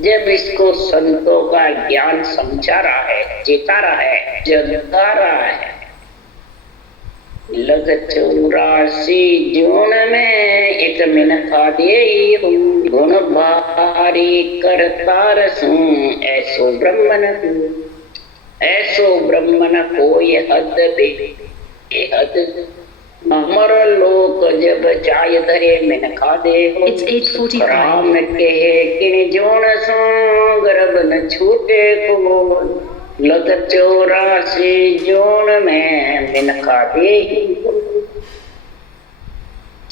जब इसको संतों का ज्ञान समझा रहा है, चेता रहा है, जगा रहा है, लग 84 जून में एक मिनखा दे गुण भारी करतार सू ऐसो ब्रह्मन ऐसो ब्रह्मन को ये हद बेहद अमर लोक जब चाय धरे मिनखा दे राम के किन जोन सो गर्भ न छूटे को लग 84 जून में मिनखा दे।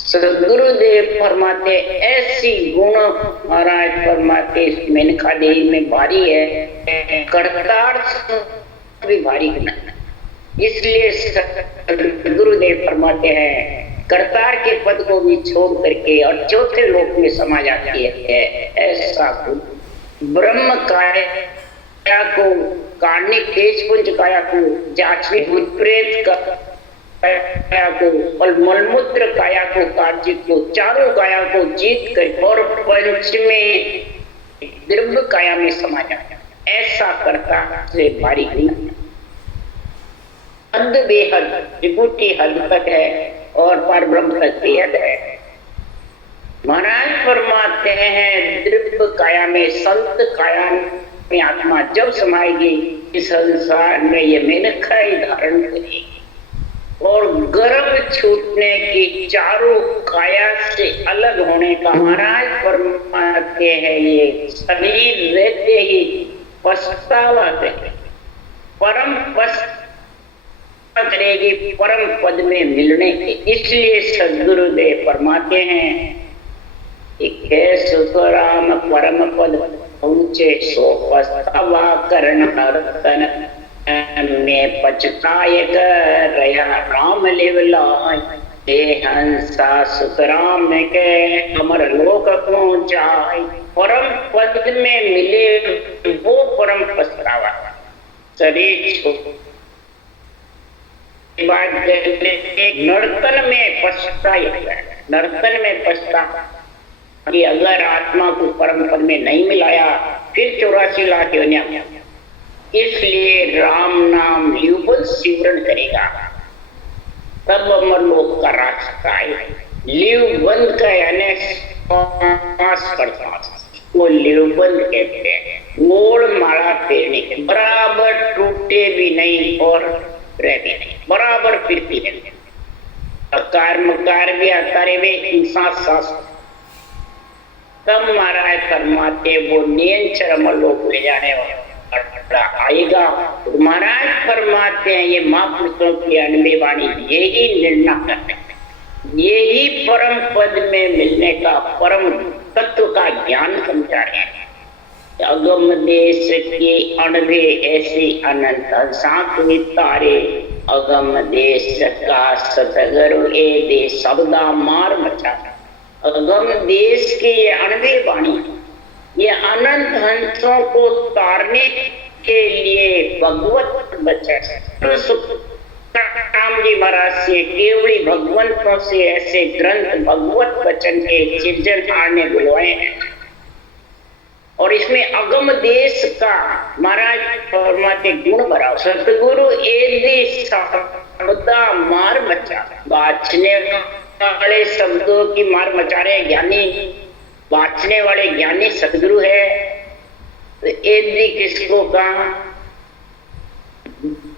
सदगुरुदेव फरमाते ऐसी गुण महाराज फरमाते मिनखा दे में भारी है, करतार भी भारी गुण। इसलिए गुरुदेव फरमाते हैं करतार के पद को भी छोड़ करके और चौथे लोक में समा जाती है। ऐसा ब्रह्म काया को काढ़ने, तेज पुंज काया को जांचने, भूत प्रेत काया को और मलमूत्र काया को कार्जित को, चारों काया को जीत कर और पंचमे द्रव्य काया में समा जाता है। ऐसा करता से भारी गुण हद बेहद विभूति हद तक है और पर ब्रह्म तक बेहद है। महाराज फरमाते हैं द्रव्य काया में, संत काया में आत्मा जब समाएगी इस संसार में ये मेनखा ही धारण करेगी और गर्भ छूटने की चारों काया से अलग होने का महाराज फरमाते हैं ये शरीर रहते ही पछतावा करेगी, परम पछतावा करेगी परम पद में मिलने के। इसलिए सदगुरुदेव फरमाते हैं सुखराम परम पद पहुंचे सो पछतावा करण नर्तन में पछताए कर रहा राम लेवला हंसा सुखराम के अमर लोक पहुंचाए। परम पद में मिले वो परम पछतावा शरीर नर्तन में पछता कि अगर आत्मा को परम पद में नहीं मिलाया फिर 84 लाख योनियां, इसलिए राम नाम लिवबंद सिमरन करेगा तब अमर लोक का रास्ता है। लिवबंद का यानी श्वास करता वो लिवबंद कहते हैं। मोड़ माला फेरने के बराबर टूटे भी नहीं और रहते नहीं, बराबर फिरती है। अकार मकार भी आता रहे इंसान सांस तब महाराज फरमाते वो नियन चरम लोक ले जाने वाला आएगा। तो महाराज फरमाते हैं ये महापुरुषों की अनबे वाणी यही निर्णय करते हैं, यही परम पद में मिलने का परम तत्व का ज्ञान समझा रहे हैं। अगम देश के अणभे ऐसे अनंत सांख तारे अगम देश का सतगरु ए दे शब्दा मार मचा। अगम देश के ये अणभे वाणी ये अनंत हंसों को तारने के लिए भगवत वचन राम जी महाराज से केवली भगवंतों से ऐसे ग्रंथ भगवत वचन के चिरजन आने बुलवाए हैं। और इसमें अगम देश का महाराज फरमाते गुण भरा सतगुरु एदी शब्दा मार मचा। बाचने वाले शब्दों की मार मचा रहे ज्ञानी, बाचने वाले ज्ञानी सतगुरु है। तो एदी किसको कहा?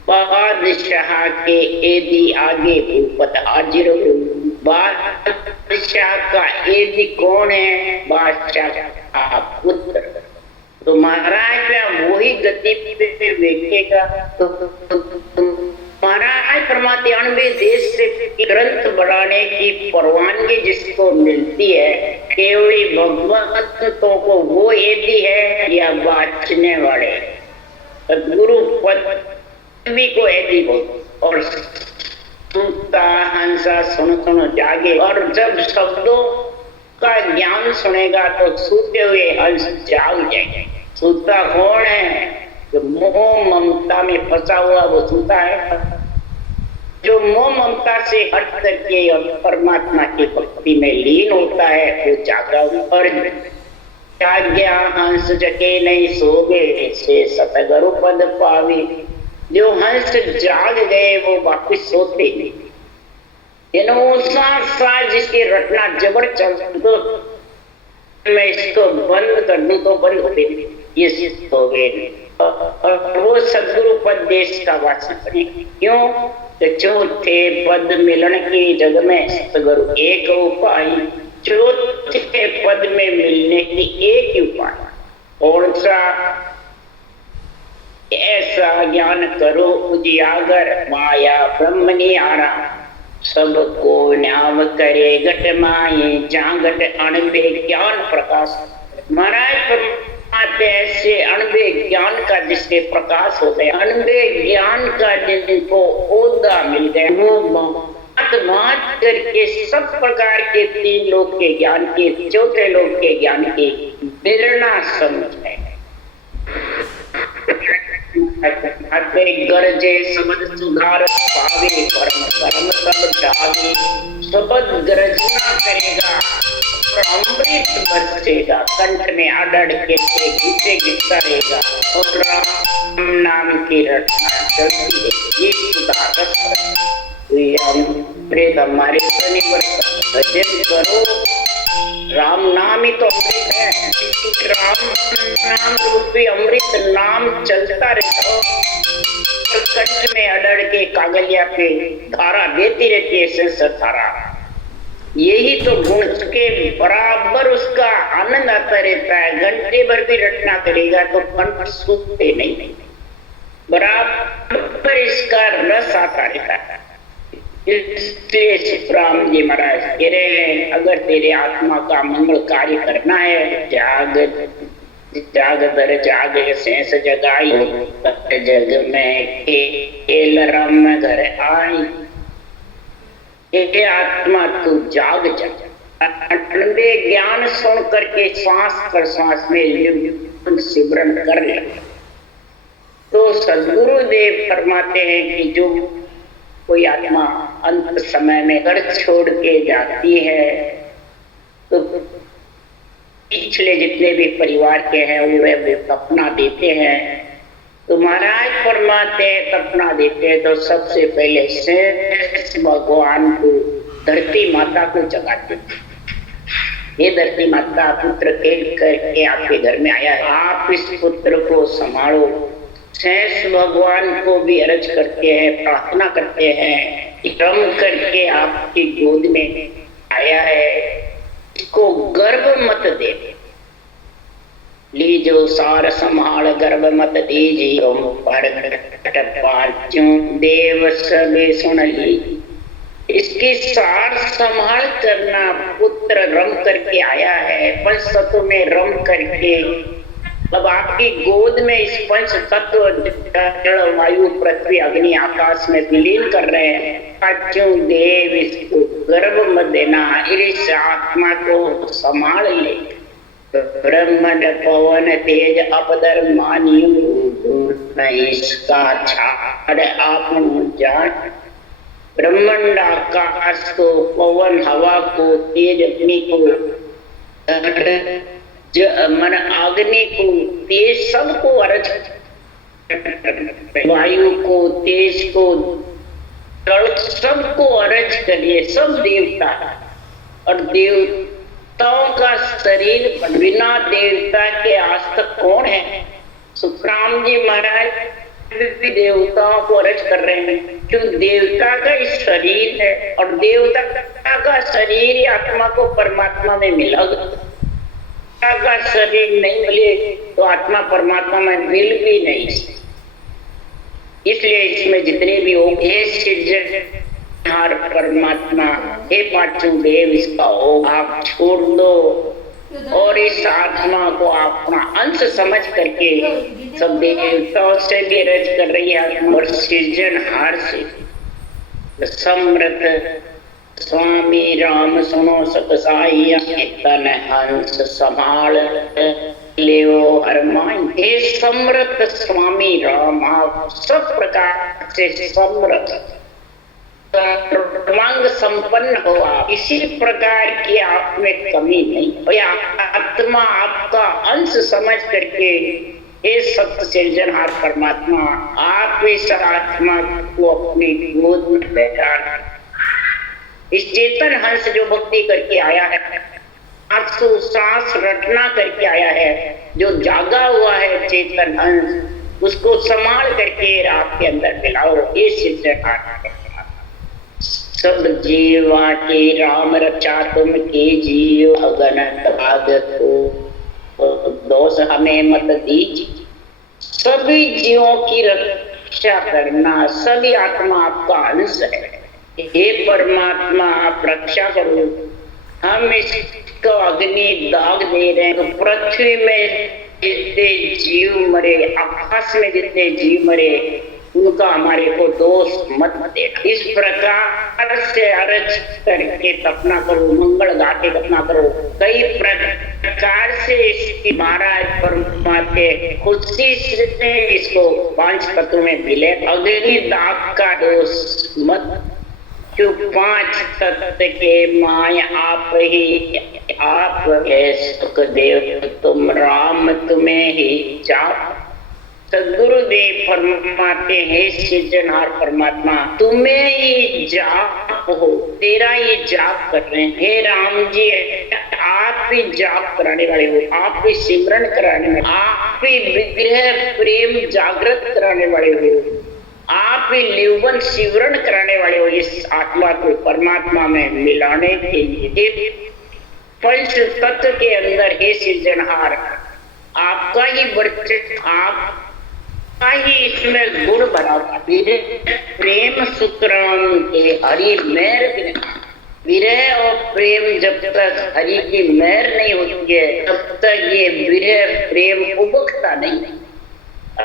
बादशाह के एदी आगे भूपत हाजिर। बादशाह का एदी कौन है? बादशाह का पुत्र। तो महाराज वही गति पे देखेगा तो महाराज फरमाते अणबे देश से ग्रंथ बढ़ाने की परवानगी जिसको मिलती है केवली भगवंतों को वो एदी है या बाचने वाले गुरु पदवी को एदी हो। और सूता हंसा सुन जागे और जब शब्दों का ज्ञान सुनेगा तो सूते हुए हंस जाग जाएंगे। सूता कौन है? जो मोह ममता में फंसा हुआ वो सूता है। जो मोह ममता से हट करके और परमात्मा की भक्ति में लीन होता है वो जागा। और आज्ञा हंस जके नहीं सोगे से सतगुरु पद पावे। जो हंस जाग गए वो वापिस सोते नहीं। साथ साथ जिसकी रटना जबर चल तो मैं इसको बंद कर दूं तो बंद होते नहीं, ये हो गए। और वो सदगुरु पद देश का वाचन करें। क्यों? तो चौथे पद मिलन की जग में सदगुरु एक उपाय। चौथे पद में मिलने की एक ही उपाय। कौन सा? ऐसा ज्ञान करो उजियागर माया ब्रह्म निहारा। सबको न्याव करे घट माये जागट अणबे ज्ञान प्रकाश। महाराज ऐसे अणबे ज्ञान का जिसके प्रकाश हो गया, अणबे ज्ञान का जिनको ओहदा मिल गया, वो बात करके सब प्रकार के तीन लोग के ज्ञान के, चौथे लोग के ज्ञान के बिरना समझ है। गरजे शब्द सुधार पावे परम परम सब जावे। शब्द गरजना करेगा और अमृत बरसेगा, कंठ में अड़ड़ के गीते गिरता रहेगा और राम नाम की रटना चलती है। ये सुधार अमृत हमारे भजन करो। राम नाम ही तो अमृत है। राम नाम रूपी अमृत नाम चलता रहता और कंठ में अड़ड़ के कागलिया पे धारा देती रहती है संसार धारा। यही तो गुण के बराबर उसका आनंद आता रहता है। घंटे भर भी रटना करेगा तो कंठ सूखते नहीं, बराबर इसका रस आता रहता है। इसलिए शिवराम जी महाराज कह रहे हैं, अगर तेरे आत्मा का मंगल कार्य करना है, जाग जाग दर जाग शेष जगाई, जग में खेल रम घर आई। आत्मा तू जाग जा। अनबे ज्ञान सुन करके श्वास पर श्वास में सिमरन कर ले। तो सदगुरुदेव फरमाते हैं कि जो कोई आत्मा अंत समय में घर छोड़ के जाती है तो पिछले जितने भी परिवार के हैं वे तपना देते हैं। तो महाराज फरमाते हैं तपना देते हैं तो सबसे पहले शेष भगवान को, धरती माता को जगाते हैं। ये धरती माता पुत्र खेल करके आपके घर में आया है, आप इस पुत्र को संभालो। शेष भगवान को भी अर्ज करते हैं, प्रार्थना करते हैं, श्रम करके आपकी गोद में आया है, इसको गर्भ मत दे। लीजो सार संभाल गर्भ मत दीजिए, देव सबे सुन ली। इसकी सार संभाल करना। पुत्र रम करके आया है, पंच तत्व में रम करके अब आपकी गोद में इस पंच तत्व जल वायु पृथ्वी अग्नि आकाश में विलीन कर रहे हैं। देव इसको गर्भ मत देना, इस आत्मा को संभाल ले। ब्रह्मंड पवन तेज अपदर मानियो, इसका छाड़ आप जान। ब्रह्मंड आकाश को, पवन हवा को, तेज अग्नि को, मन अग्नि को, तेज सबको अर्ज, वायु को, तेज को, जल सबको अर्ज करिए। सब देवता और देवताओं का शरीर, बिना देवता के आज तक कौन है? सुखराम जी महाराज भी देवताओं को अर्ज कर रहे हैं, क्यों? देवता का इस शरीर है और देवता का शरीर आत्मा को परमात्मा में मिला। का शरीर नहीं मिले तो आत्मा परमात्मा में मिल भी नहीं। इसलिए इसमें जितने भी हो परमात्मा हे पांचों देव इसका हो आप छोड़ दो और इस आत्मा को अपना अंश समझ करके सब देवताओं से भी रज कर रही है और सृजनहार से समृद्ध स्वामी राम सुनो सतसाई, तन हंस संभाल लेओ हरमाई। हे समृद्ध स्वामी राम, आप सब प्रकार से समृद्ध सर्वांग संपन्न हो। आप इसी प्रकार की आप में कमी नहीं। आत्मा आपका आपका अंश समझ करके हे सत्य सृजनहार परमात्मा, आप इस आत्मा को अपनी गोद में बैठा, इस चेतन हंस जो भक्ति करके आया है, आपको सांस रटना करके आया है, जो जागा हुआ है चेतन हंस, उसको संभाल करके आपके अंदर मिलाओ। ये सृजनहार सब जीवा के राम रचा तुम के जीव अगणत आगत हो, दोष हमें मत दीजिए। सभी जीवों की रक्षा करना, सभी आत्मा आपका अंश है। हे परमात्मा, आप रक्षा करो। हम इसको अग्नि दाग दे रहे हैं, तो पृथ्वी में जितने जीव मरे, आकाश में जितने जीव मरे, उनका हमारे को दोष मत देना। इस प्रकार से अर्ज करके तपना करो, मंगल गाते तपना करो। कई प्रकार से इसकी महाराज परमात्मा खुशी से इसको 5 तत्व में मिले। अग्नि दाग का दोष मत, जो 5 तत्व के माय आप ही, आप है सुखदेव तुम राम तुम्हें ही जाप। सदगुरुदेव फरमाते हैं सृजनहार परमात्मा, तुम्हें ही जाप हो, तेरा ही जाप कर रहे हैं। हे राम जी, आप ही जाप कराने वाले हो, आप ही सिमरन कराने वाले, आप ही विग्रह प्रेम जागृत कराने वाले हो, आप ही लिवन सिवरण कराने वाले हो। इस आत्मा को परमात्मा में मिलाने के लिए पंच तत्व के अंदर हे सृजनहार, आपका ही वर्चस्व, आपका ही इसमें गुण भरा। प्रेम सूत्रम के हरि मेहर, विरह और प्रेम जब तक हरि की मेहर नहीं होती है, तब तक ये विरह प्रेम उबकता नहीं,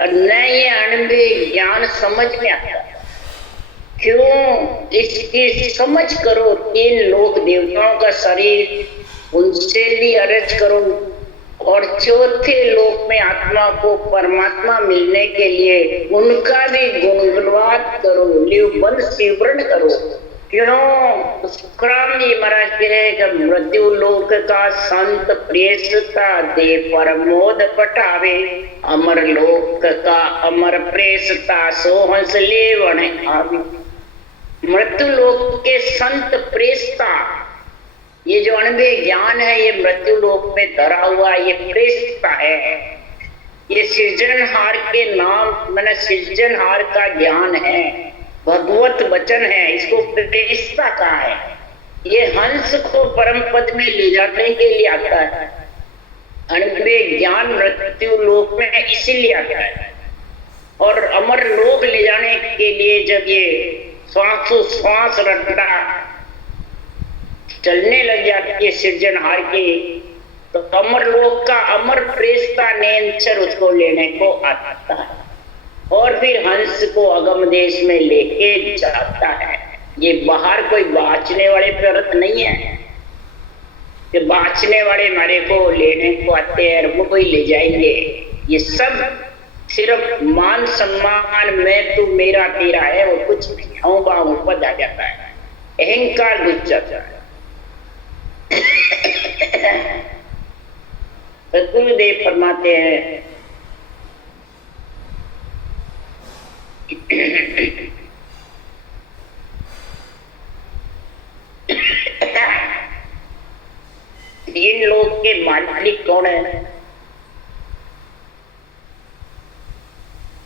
न ये अणुवे ज्ञान समझ में आता। क्यों? इसकी समझ करो। 3 लोक देवताओं का शरीर, उनसे भी अर्ज करो, और 4थे लोक में आत्मा को परमात्मा मिलने के लिए उनका भी गुणगान करो, लिवबंध सिमरन करो। क्यों? सुखराम जी महाराज कह रहे हैं कि मृत्यु लोक का संत प्रेषता दे परमोद पटावे, अमर लोक का अमर प्रेषता सोहंस लेवन आवे। मृत्यु लोक के संत प्रेषता, ये जो अणुवे ज्ञान है, ये मृत्यु लोक में धरा हुआ ये प्रेषता है। ये सृजनहार के नाम मैंने सृजनहार का ज्ञान है, भगवत वचन है, इसको प्रेषता कहा है। ये हंस को परम पद में ले जाने के लिए आता है। अणुवे ज्ञान मृत्यु लोक में इसीलिए आता है, और अमर लोक ले जाने के लिए जब ये श्वास रटना चलने लग जाती है सृजनहार की, तो अमर लोक का अमर प्रेषता नेंचर उसको लेने को आता है, और फिर हंस को अगम देश में लेके जाता है। ये बाहर कोई बाँचने वाले परत नहीं है कि बाँचने वाले हमारे को लेने को आते हैं, वो कोई ले जाएंगे। ये सब सिर्फ मान सम्मान, मैं तू मेरा तेरा है, वो कुछ नहीं। पद आ जाता है, अहंकार घुस जाता है। गुरुदेव फरमाते हैं इन लोग के मालिक कौन है?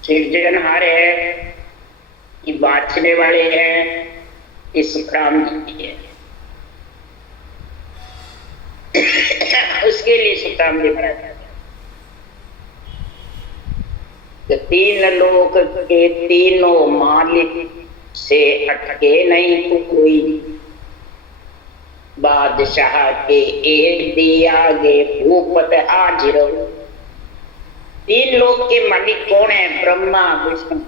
सृजनहार है, ये बाँचने वाले हैं, ये सुखराम जी है। उसके लिए सुखराम जी महाराज 3 लोक के तीनों मालिक से हटके नहीं कोई, बादशाह के एक दिया गे भूपत हाजिर। 3 लोक के मालिक कौन है? ब्रह्मा विष्णु।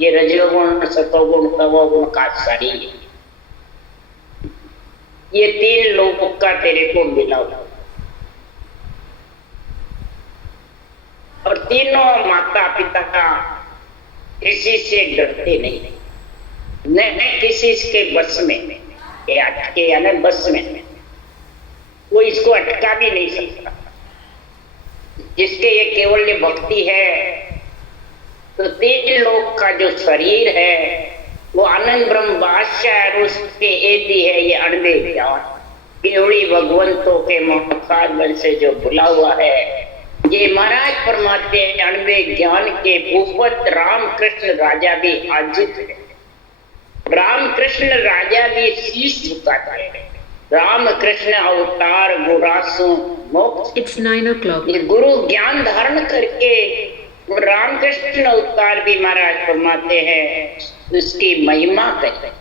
ये रजोगुण सतोगुण तमोगुण का शरीर, ये 3 लोगों का तेरे को मिला, और तीनों माता पिता का किसी से डरते नहीं, न किसी के बस में, अटके या न बस में, कोई इसको अटका भी नहीं सकता। जिसके ये केवल ये भक्ति है, तो तीन लोक का जो शरीर है वो आनंद ब्रह्म बादशाह उसके एदी है ये अणबे ज्ञान, केवड़ी भगवंतों के मोहताज बन से जो बुला हुआ है। ये महाराज फरमाते हैं अणबे ज्ञान के भूपत रामकृष्ण राजा भी आजित है, रामकृष्ण राजा भी शीश झुकाते हैं। रामकृष्ण अवतार गुरासु मोक्ष, It's 9 o'clock. ये गुरु ज्ञान धारण करके रामकृष्ण अवतार भी महाराज फरमाते हैं उसकी महिमा करते हैं।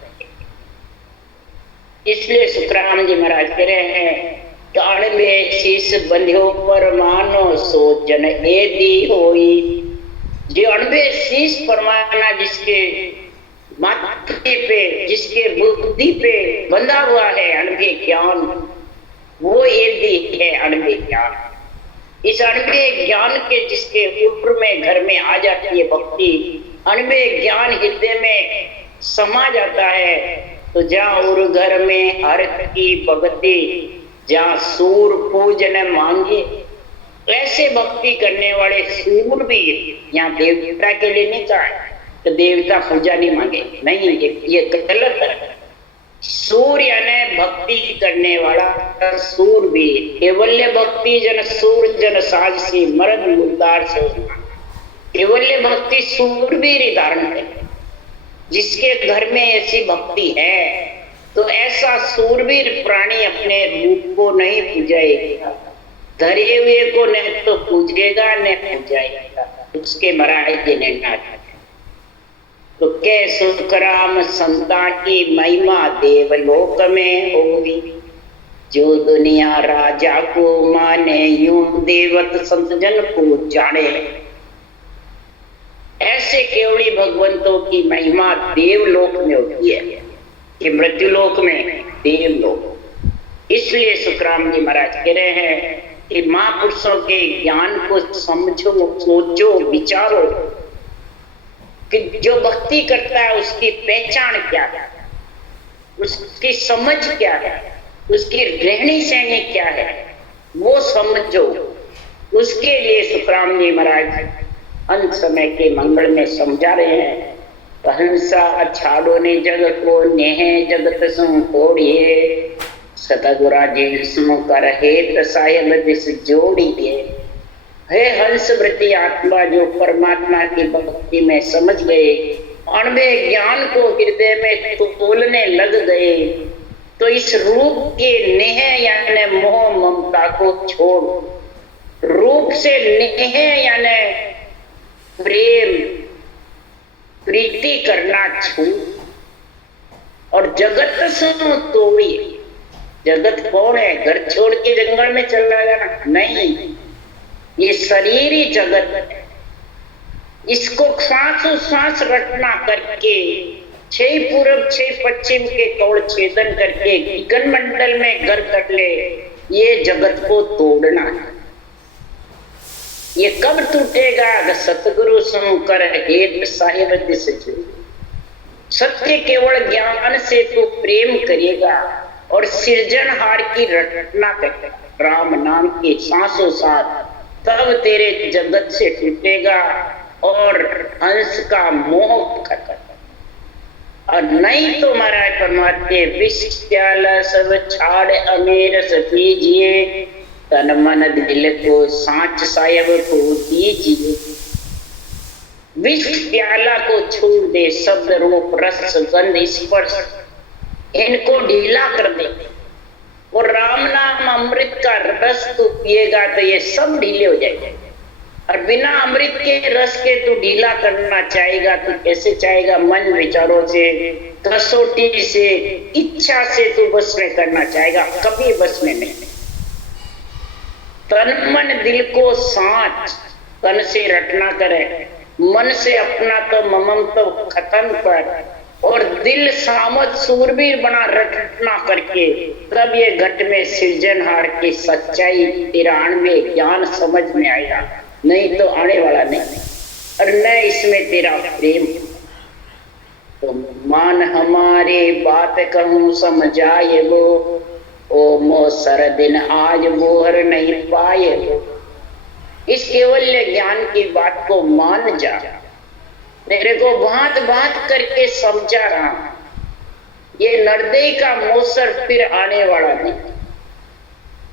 इसलिए सुखराम जी महाराज कह रहे हैं कान में शीश बंध्यो पर मानो सो जन एदी होई। जो अणबे शीश परमाना जिसके माथे पे, जिसके बुद्धि पे बंधा हुआ है अणबे ज्ञान, वो एदी है अणबे ज्ञान। इस अणबे ज्ञान के जिसके ऊपर में घर में आ जाती है भक्ति, अणबे ज्ञान हृदय में समा जाता है, तो जहाँ उर घर में हरत की भक्ति, जहाँ सूर पूजन मांगे, ऐसे भक्ति करने वाले सूर भी यहाँ देवता के लिए नहीं कहा तो देवता पूजा नहीं मांगे, नहीं, ये गलत है। सूर्य ने भक्ति करने वाला सूर भी, केवल्य भक्ति जन सूर जन साजसी मर्द मुद्दार से, केवल्य भक्ति सूरवीर धारण करे। जिसके घर में ऐसी भक्ति है तो ऐसा सूरवीर प्राणी अपने रूप को नहीं पूजाएगा, धरे हुए को न तो पूजेगा न पूजाएगा, उसके महाराज जी ने नाटक। तो कै सुखराम संता की महिमा देवलोक में होगी, जो दुनिया राजा को माने यूं देवत संत जन को जाने। ऐसे केवड़ी भगवंतों की महिमा देवलोक में होती है कि मृत्युलोक में देवलोक। इसलिए सुखराम जी महाराज कह रहे हैं कि महापुरुषों के ज्ञान को समझो, सोचो, विचारो कि जो भक्ति करता है उसकी पहचान क्या है, उसकी समझ क्या है, उसकी रहनी सहनी क्या है, वो समझो। उसके लिए सुखराम जी महाराज अंत समय के मंगल में समझा रहे हैं। हंसा अछाड़ो ने जग को नेह जगत संकोड़िए, सतगुरा जी सुनो कर हेत साहेब दिस जोड़िए। हे हंस वृत्ति आत्मा जो परमात्मा की भक्ति में समझ गए, अणबे ज्ञान को हृदय में तोलने लग गए, तो इस रूप के नेह यानी मोह ममता को छोड़, रूप से नेह यानी प्रेम प्रीति करना छू, और जगत से तोड़ी। जगत कौन है? घर छोड़ के जंगल में चल रहा है? नहीं, ये शरीर ही जगत है। इसको सांसों सांस रटना करके 6 पूरब 6 पश्चिम के कौड़ छेदन करके गगन मंडल में घर कर ले, ये जगत को तोड़ना है। ये कब टूटेगा? सतगुरु सुन कर हेत साहिब दिस जो। सत्य केवल ज्ञान से तू प्रेम करेगा और सृजनहार की रटना करेगा, राम नाम की सांसों साथ, तब तेरे जगत से टूटेगा और हंस का मोह खत्म। और नहीं तो महाराज फरमाते विष प्याला सब छाड़ अमीर सतीजिए, तन मन दिल को सांच साहेब को दीजिए। विष प्याला को छोड़ दे, शब्द रूप रस गंध स्पर्श इनको ढीला कर दे, और राम नाम अमृत का रस तू पिएगा तो ये सब ढीले हो जाएंगे। और बिना अमृत के रस के तू ढीला करना चाहेगा तो कैसे चाहेगा? मन विचारों से, कसौटी से, इच्छा से तू बस में करना चाहेगा, कभी बस में नहीं। तन मन दिल को सांच, तन से रटना करे, मन से अपना तो ममम तो खत्म कर, और दिल सामत सूरबीर बना रटना करके, तब ये घट में सृजनहार की सच्चाई 93 ज्ञान समझ में आएगा, नहीं तो आने वाला नहीं। और न इसमें तेरा प्रेम। तो मान हमारे बात कहूं समझाए वो, ओ मो सर दिन आज बोहर नहीं पाए वो। इस केवल्य ज्ञान की बात को मान जा। तेरे को बात बात करके समझा रहा हूं, ये नरदेह का मौसर फिर आने वाला नहीं।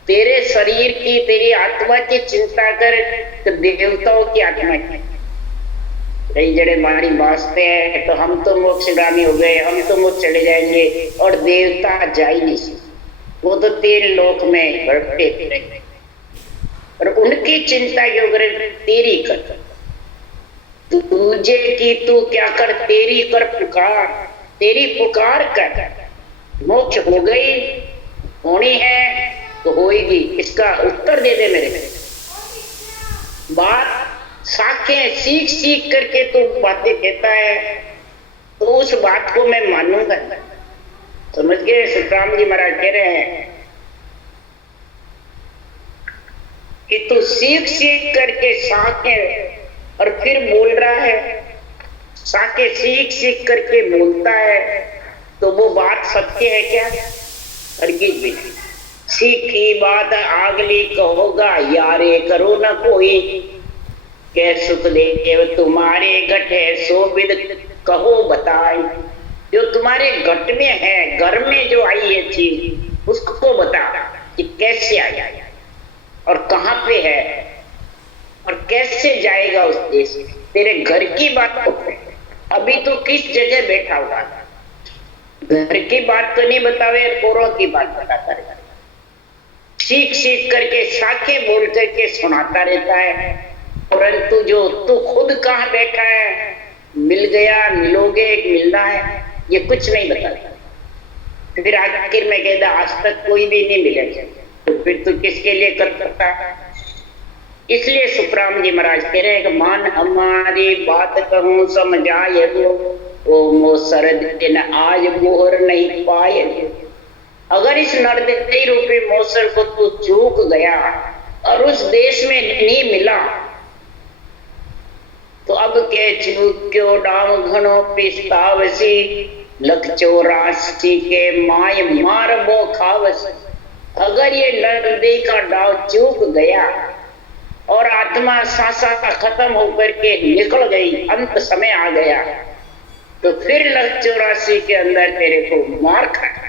तेरे शरीर की, तेरी आत्मा की चिंता कर तो देवताओं की आत्मा की। कई जड़े मारी बासते हैं तो हम तो मोक्षगामी हो गए, हम तो मोक्ष चले जाएंगे, और देवता जा ही नहीं सकते, वो तो तेरे लोक में भटके रहेंगे। और उनकी चिंता क्यों करे, तेरी कर। तुझे की तू क्या कर, तेरी कर पुकार, तेरी पुकार कर। मोक्ष हो गई, होनी है तो होएगी, इसका उत्तर दे दे मेरे। बात साखें सीख सीख करके तू बातें कहता है तो उस बात को मैं मानूंगा। समझ गए? सुखराम जी महाराज कह रहे हैं कि तू सीख सीख करके साखें और फिर बोल रहा है, साके सीख सीख करके बोलता है, तो वो बात सत्य है क्या? हरगिज भी नहीं। सीखी बात आगली कहोगा, यारे करो न कोई, के सुख देव तुम्हारे घट है सो विद कहो बताए। जो तुम्हारे घट में है, घर में जो आई है चीज, उसको बता कि कैसे आया और कहां पे है और कैसे जाएगा उस देश में। तेरे घर की बात तो अभी तो किस जगह बैठा हुआ, घर की बात तो नहीं बतावे, औरों की बात बताता रहता है। सीख सीख करके साखे बोल करके सुनाता रहता है, परंतु जो तू खुद कहां बैठा है, मिल गया, मिलोगे, मिलना है, ये कुछ नहीं बताता। फिर आखिर में कहता आज तक कोई भी नहीं मिला, तो फिर तू किसके लिए कर सकता है? इसलिए सुखराम जी महाराज कह रहे हैं कि मान हमारी बात कहूं समझाए वो मोसर दिन आज मोहर नहीं पाए। अगर इस नरदेह रूपी मोसर को तू चूक गया और उस देश में नहीं मिला, तो अब के चूक्यो डाम घनो पिस्तावसी, लख 84 के माय मार बो खावस। अगर ये नरदेह का डाव चूक गया और आत्मा सांसा खत्म होकर के निकल गई, अंत समय आ गया, तो फिर लख 84 के अंदर तेरे को मार खाना।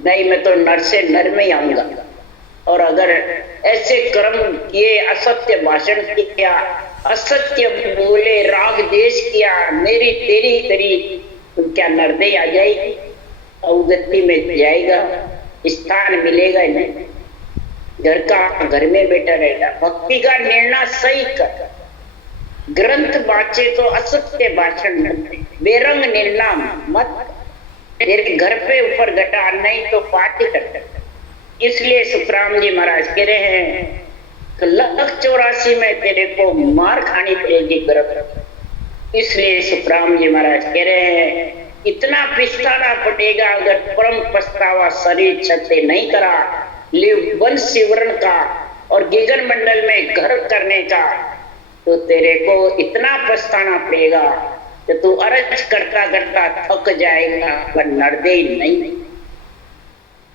नहीं, मैं तो नर से नर में आऊंगा। और अगर ऐसे कर्म किए, असत्य भाषण किया, असत्य बोले, राग देश किया, मेरी तेरी करी, तो क्या नरदेह आ जाएगी? अवगति में जाएगा, स्थान मिलेगा ही नहीं। घर का घर में बैठा रहेगा। भक्ति का निर्णय सही कर, ग्रंथ बाचे तो असत्य भाषण न, बेरंग निर्णय मत। तेरे घर पे ऊपर घटा नहीं तो पार्टी करते। इसलिए सुखराम जी महाराज कह रहे हैं तो लख 84 में तेरे को मार खानी पड़ेगी गर्भ। इसलिए सुखराम जी महाराज कह रहे हैं इतना पिछताना पड़ेगा अगर परम पछतावा शरीर छते नहीं करा, वंश सिवरण का और गिगन मंडल में घर करने का, तो तेरे को इतना पछताना पड़ेगा कि तू अरज करता करता थक जाएगा, पर नरदेह नहीं।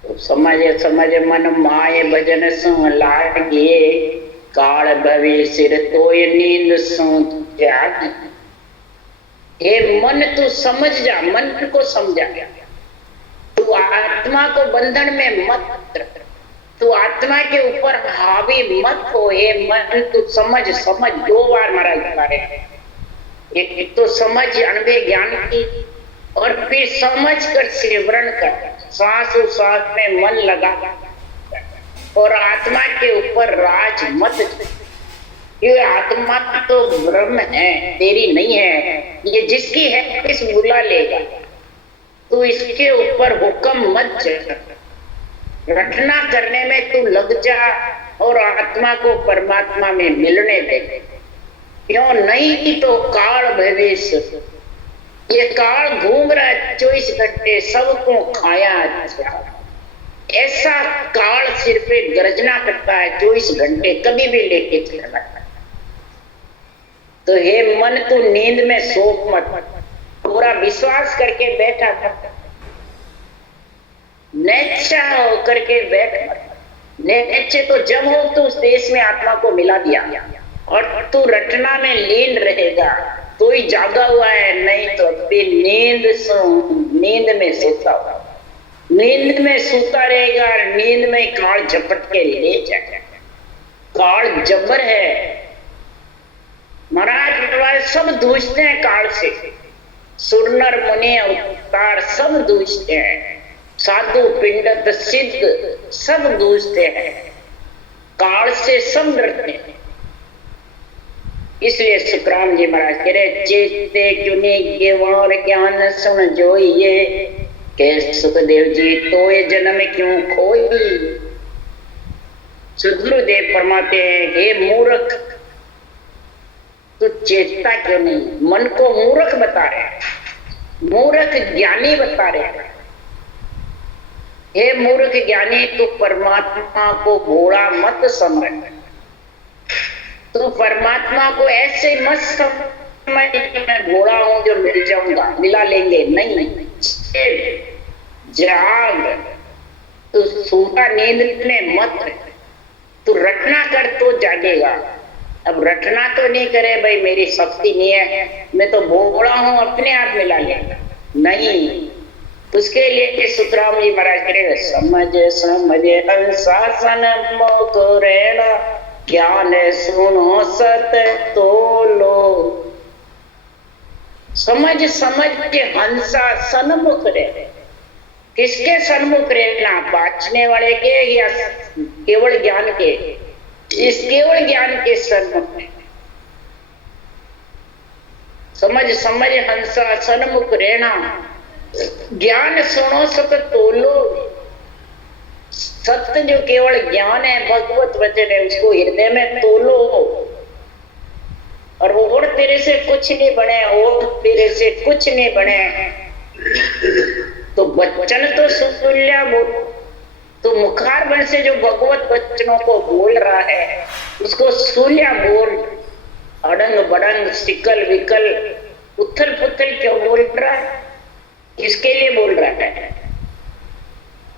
तो समझ मन माय भजन सो लागे, काल भवे सिर तोय नींद सो त्यागी। हे मन तू समझ जा, मन को समझा, तू आत्मा को बंधन में मत, तू आत्मा के ऊपर हावी मत हो। हे मन तू समझ, दो बार महाराज बता रहे हैं। एक तो समझ अनुभव ज्ञान की, और फिर समझ कर सिमरण कर, श्वास श्वास में मन लगा, और आत्मा के ऊपर राज मत। ये आत्मा तो ब्रह्म है, तेरी नहीं है। ये जिसकी है इस बुला लेगा, तो इसके ऊपर हुक्म मत चल। रटना करने में तू लग जा और आत्मा को परमात्मा में मिलने दे। क्यों नहीं तो काल भविष्य, ये काल घूम रहा है 24 घंटे, सबको खाया। ऐसा काल सिर पे गर्जना करता है 24 घंटे, कभी भी लेके चला जाता है। तो हे मन तू नींद में सो मत, पूरा विश्वास करके बैठा था, नेच्छा होकर के बैठ मत। नीचे तो जब हो तो उस देश में आत्मा को मिला दिया, और तू रटना में लीन रहेगा। तो ही जागा हुआ है, नहीं तो अभी नींद में सोता हुआ, नींद में सोता रहेगा, नींद में काल झपट के ले जाएगा। काल जबर है महाराज, सब दूषते हैं काल से। सुरनर मुनि अवतार सब दूषते हैं, साधु पिंडत सिद्ध सब दूषते हैं, काल से सब डरते हैं। इसलिए सुखराम जी महाराज कह रहे, चेते क्यों केवल ज्ञान सुन जोइए, के सुखदेव जी तो ये जन्म क्यों खोई। सदगुरुदेव फरमाते हैं, हे मूर्ख तू चेतता क्यों नहीं। मन को मूर्ख बता रहे, मूर्ख ज्ञानी बता रहे। हे मूर्ख ज्ञानी, तू परमात्मा को भोला मत समझ, तू परमात्मा को ऐसे मत समझ कि मैं भोला हूं जो मिल जाऊंगा, मिला लेंगे। नहीं, जाग, तू सोता नींद में मत, तू रटना कर तो जागेगा। अब रटना तो नहीं करे भाई, मेरी शक्ति नहीं है, मैं तो भोला हूं, अपने आप मिला लेगा, नहीं। उसके लिए सुखराम जी महाराज करेगा, समझ समझे अनुशासन मोक रेणा, ज्ञान सुनो सत तो लो। समझ समझ के हंसा सन्मुख रहे। किसके सन्मुख रहना, बांचने वाले के या केवल ज्ञान के? इस केवल ज्ञान के सन्मुख में समझ समझ हंसा सन्मुख रहना, ज्ञान सुनो सत तोलो। सत्य जो केवल ज्ञान है, भगवत वचन है, उसको हृदय में तोलो। और तेरे से कुछ नहीं बने, और तेरे से कुछ नहीं बने। तो वचन तो सुतुल्य बोल, तो मुखार बन से जो भगवत वचनों को बोल रहा है उसको सूल्य बोल। अड़ंग बड़ंग सिकल विकल उथल पुथल क्यों बोल रहा है? किसके लिए बोल रहा है?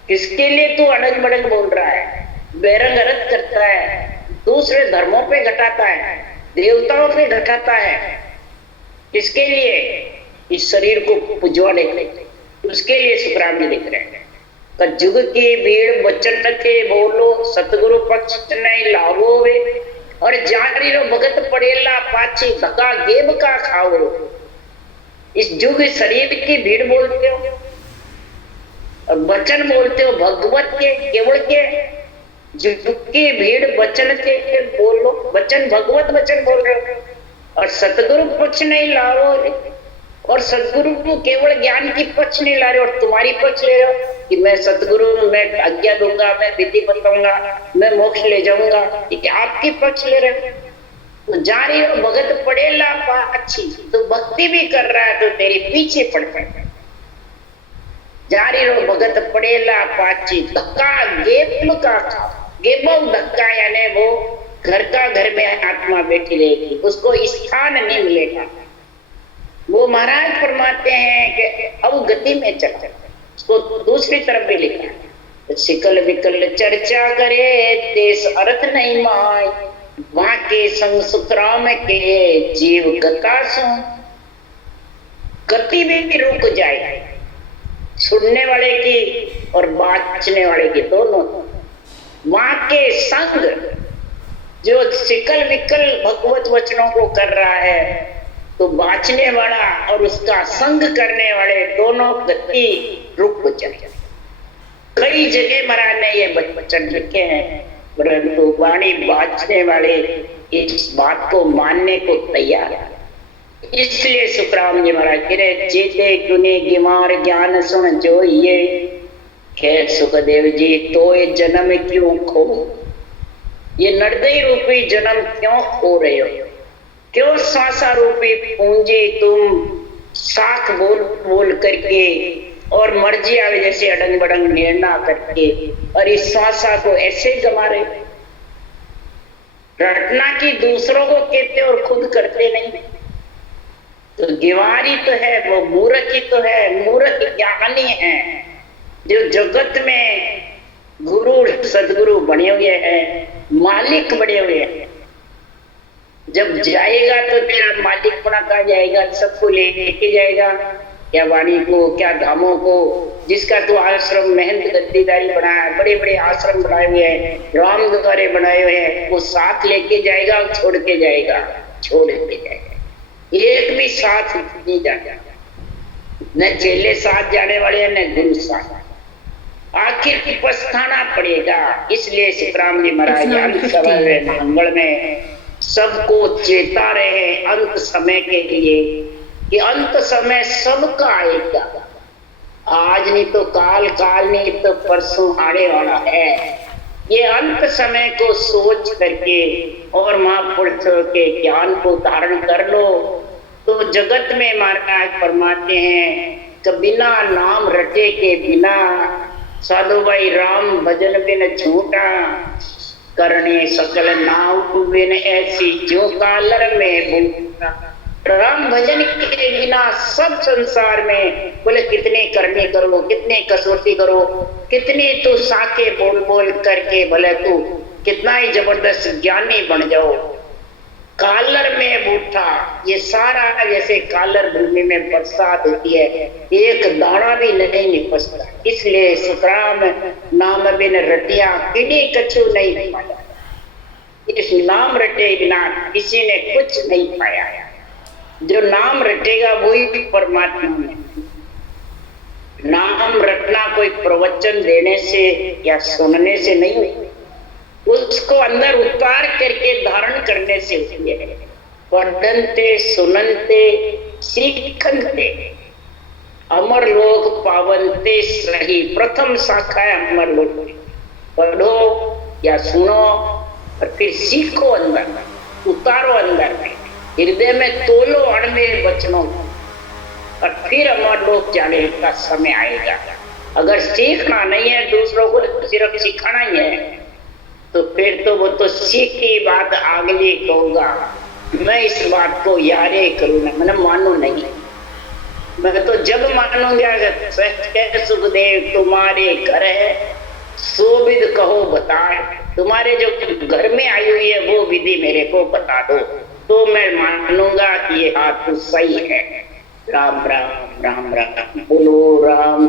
किसके लिए तू अड़ंग बड़ंग बोल रहा है? बेरंग रत करता है, दूसरे धर्मों पे घटाता है, देवताओं पे घटाता है। किसके लिए? इस शरीर को पुजवाने के लिए, उसके लिए सुखराम जी लिख रहे हैं। जुग की भीड़ वचन के बोलो, सतगुरु पक्ष नहीं लावो वे, और जारी रो भगत पड़ेला पाछी धक्का गेब का खाओ। इस जुग शरीर की भीड़ बोलते हो और वचन बोलते हो भगवत के, केवल के। जुग की भीड़ वचन के बोलो, वचन भगवत वचन बोल रहे हो, और सतगुरु पक्ष नहीं लाओ, और सतगुरु को केवल ज्ञान की पक्ष नहीं ला रहे हो, और तुम्हारी पक्ष ले रहे हो कि मैं सतगुरु, मैं आज्ञा दूंगा, मैं विधि बताऊंगा, मैं मोक्ष ले जाऊंगा। ये आपकी पक्ष ले रहे हो। तो जा रही हो भगत पड़ेला पाछी, तो भक्ति भी कर रहा है तो तेरे पीछे पड़ता है। जा रही हो भगत पड़ेला पाछी, धक्का गेप का खाओ। गेबो धक्का यानी वो घर का घर में आत्मा बैठी रहेगी, उसको स्थान नहीं मिलेगा। वो महाराज फरमाते हैं कि अब गति में चल, उसको दूसरी तरफ भी लिखा है, सिकल विकल चर्चा करे देश अर्थ नहीं माय, वहां के संग सुखराम के जीव गता सो। गति भी रुक जाए, सुनने वाले की और बांचने वाले की दोनों। वहां के संग जो सिकल विकल भगवत वचनों को कर रहा है, तो बांचने वाला और उसका संग करने वाले दोनों गति रुक जाए। कई जगह महाराज ने ये वचन लिखे हैं, परंतु वाणी बांचने वाले इस बात को मानने को तैयार है। इसलिए सुखराम जी महाराज कह रहे, चेते कुने गिमार ज्ञान सुन जो ये, खैर सुखदेव जी तो ये जन्म क्यों खो, ये नरदई रूपी जन्म क्यों खो रहे हो? क्यों श्वासा रूपी पूंजी तुम साख बोल बोल करके और मर्जी आवे जैसे अडंग बडंग निर्णय करके, और इस श्वासा को ऐसे गमा रहे। रटना की दूसरों को कहते और खुद करते नहीं, तो गिवारी तो है, वो मूर्ख ही तो है। मूर्ख ज्ञानी है जो जगत में गुरु सदगुरु बने हुए हैं, मालिक बने हुए हैं। जब जाएगा तो तेरा मालिक बना कहा जाएगा, सबको लेके जाएगा, क्या वाणी को, क्या धामों को, जिसका तो आश्रम महंत गद्दीदारी बनाया है, बड़े बड़े आश्रम बनाए हुए हैं, राम द्वारे बनाए हुए हैं, वो साथ लेके जाएगा, छोड़ के जाएगा, छोड़ के जाएगा। एक भी साथ नहीं जाएगा, न चेले साथ जाने वाले हैं, न गुरु साथ। आखिर पछताना पड़ेगा। इसलिए सीताराम जी महाराज अंत समय मंगल में सबको चेता रहे अंत समय के लिए कि अंत समय सबका आएगा। आज नहीं तो काल, काल नहीं तो परसों आने वाला है। ये अंत समय को सोच करके और महापुरुषों के ज्ञान को धारण कर लो तो जगत में महाराज फरमाते हैं कि बिना नाम रटे के बिना साधु भाई राम भजन बिन झूठा करने सकल नाम बिन ऐसी जो कालर में भूखा। राम भजन के बिना सब संसार में बोले कितने करने करो, कितने कसौटी करो, कितने तो साके बोल बोल करके भले तू कितना ही जबरदस्त ज्ञानी बन जाओ, कालर में बूठा। ये सारा जैसे कालर भूमि में बरसात होती है, एक दाना भी नहीं निपसता। इसलिए सुखराम नाम बिन रटिया किडी कछु नहीं पाया। इस नाम रटे बिना किसी ने कुछ नहीं पाया। जो नाम रटेगा वही परमात्मा में। नाम रटना कोई प्रवचन देने से या सुनने से नहीं, उसको अंदर उतार करके धारण करने से होती है। पढ़नते सुननते सीखनते अमर लोग पावनते सही। प्रथम शाखा है अमर लोग। पढ़ो या सुनो और फिर सीखो, अंदर उतारो, अंदर में हृदय में तोलो अणवे वचनों और फिर अमर लोग जाने का समय आएगा। अगर सीखना नहीं है, दूसरों को सिर्फ सिखाना ही है, तो फिर तो वो तो सीख की बात आगले कहूंगा, मैं इस बात को यारे करूंगा, मैंने मानो नहीं। मैं तो जब मानूंगा सच सुखदेव तुम्हारे घर है सोविद कहो बताए। तुम्हारे जो घर में आई हुई है वो विधि मेरे को बता दो, तो मैं मानूंगा कि ये हाथ तो सही है। राम राम राम राम बोलो राम।